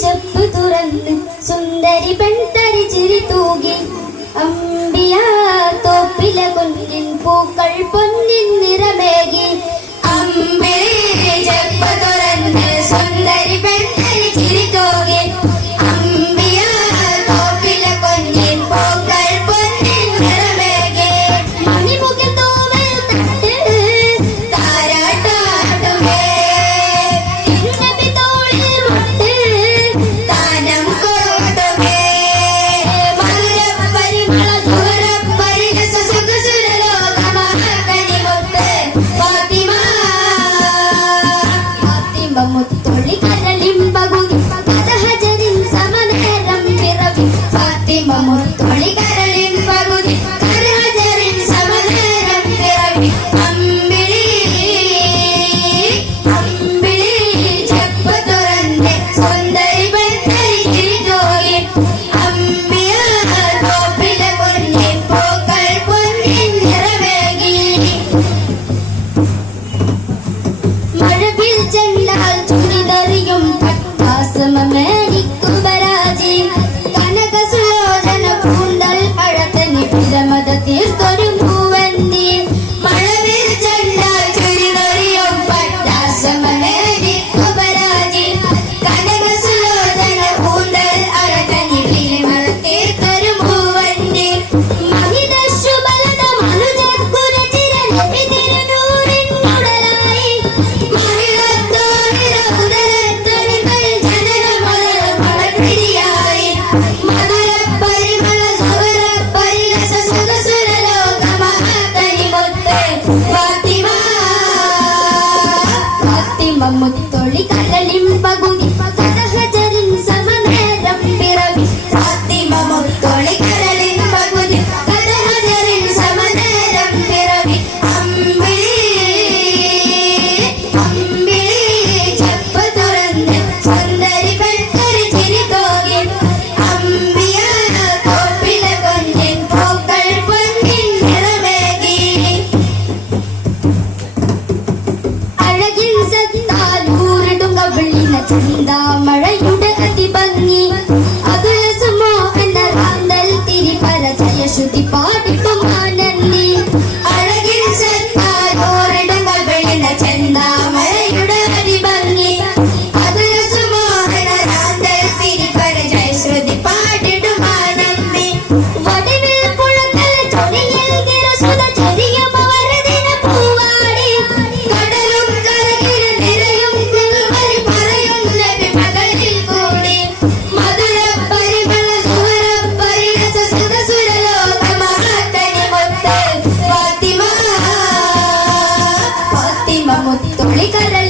ചെപ്പ് തുറന്ന് സുന്ദരി പെൺതരി ചിരി തൂകി അമ്പിയ തോപ്പില കുഞ്ഞിൻ പൂക്കൾ പൊന്നിൻ നിറമേകി ചെപ്പ് തുറന്ന് സുന്ദരി പെൺതരി ചിരി തൂകി അമ്പിയ തോപ്പില കുഞ്ഞിൻ പൂക്കൾ പൊന്നിൻ നിറമേകി മണിമുഖിൽ തൂവൽ തട്ട് താരാട്ടാടുമേ തിരുനബി തോളിൽ മുട്ട് താനം കൊടുമേ മധുരപ്പരിമള സുവരപ്പരിരസ സുഖസുരലോകമഹകനിമുത്ത് ഫാത്തിമ ഫാത്തിമ മുത്തൊളി കരളിമ്പകുതി കരഹജരിൻ സമനേരം പിറവി ഫാത്തിമ മുത്തൊളി കരളിമ്പകുതി കരഹജരിൻ സമനേരം പിറവി അമ്പിളി അമ്പിളി ചെപ്പ് തുറന്ന് സുന്ദരി പെൺതരി ചിരി തൂകി അമ്പിയ തോപ്പില കുഞ്ഞിൻ പൂക്കൾ പൊന്നിൻ നിറമേകി മഴവിൽ ചെണ്ടാൽ ചുരിതറിയും പട്ടാസമേരിക്കു പരാജി കനകസുലോചന കൂന്തൽ അഴകനി വിരമത തീർത്തൊരു മൂവന്തി മഴവിൽ ചെണ്ടാൽ ചുരിതറിയും പട്ടാസമേരിക്കു പരാജി കനകസുലോചന കൂന്തൽ അഴകനി വിരമത തീർത്തൊരു മൂവന്തി മഹിതശുബലത മനുജക്കുരചിര നബി തിരുനൂറിൻ ഉടലായി മഹിതത്തോനിരഉദരത്തനികൾ ജനനമലർമളത്തിരിയായി മധുരപ്പരിമള സുവരപ്പരിരസ സുഖസുരലോകമഹകനിമുത്ത് ഫാത്തിമ ഫാത്തിമ മുത്തൊളി കരളിമ്പകുതി കരഹജരിൻ സമനേരം പിറവി ഫാത്തിമ മുത്തൊളി കരളിമ്പകുതി കരഹജരിൻ സമനേരം പിറവി അമ്പിളി അമ്പിളി ചെപ്പ് തുറന്ന് സുന്ദരി പെൺതരി ചിരി തൂകി അമ്പിയ തോപ്പില കുഞ്ഞിൻ പൂക്കൾ പൊന്നിൻ നിറമേകി അഴകിൻ സത്താൽ ഊരിടും കവിളിന ചിന്താമഴയുടെ അതിഭംഗി അതുലസുമോ എന്ന റാന്തൽ തിരിപര ജയശ്രുതി പാടിട്ടും ആനന്ദി അഴകിൻ സത്താൽ ഊരിടും കവിളിന ചിന്താമഴയുടെ അതിഭംഗി അതുലസുമോ എന്ന റാന്തൽ തിരിപര ജയശ്രുതി പാടിട്ടും ആനന്ദി വടിവിൽ പുഴക്കൽ ചൊടിയിൽ തിരസുത ചെറിയമവരതിന പൂവാടി കടലും കരകിൽ നിറയും നിൽവരി പറയും നബി മകളിൽ കൂടി മധുരപ്പരിമള സുവരപ്പരിരസ സുഖസുരലോകമഹകനിമുത്ത് ഫാത്തിമ ഫാത്തിമ മുത്തൊളി കരൾ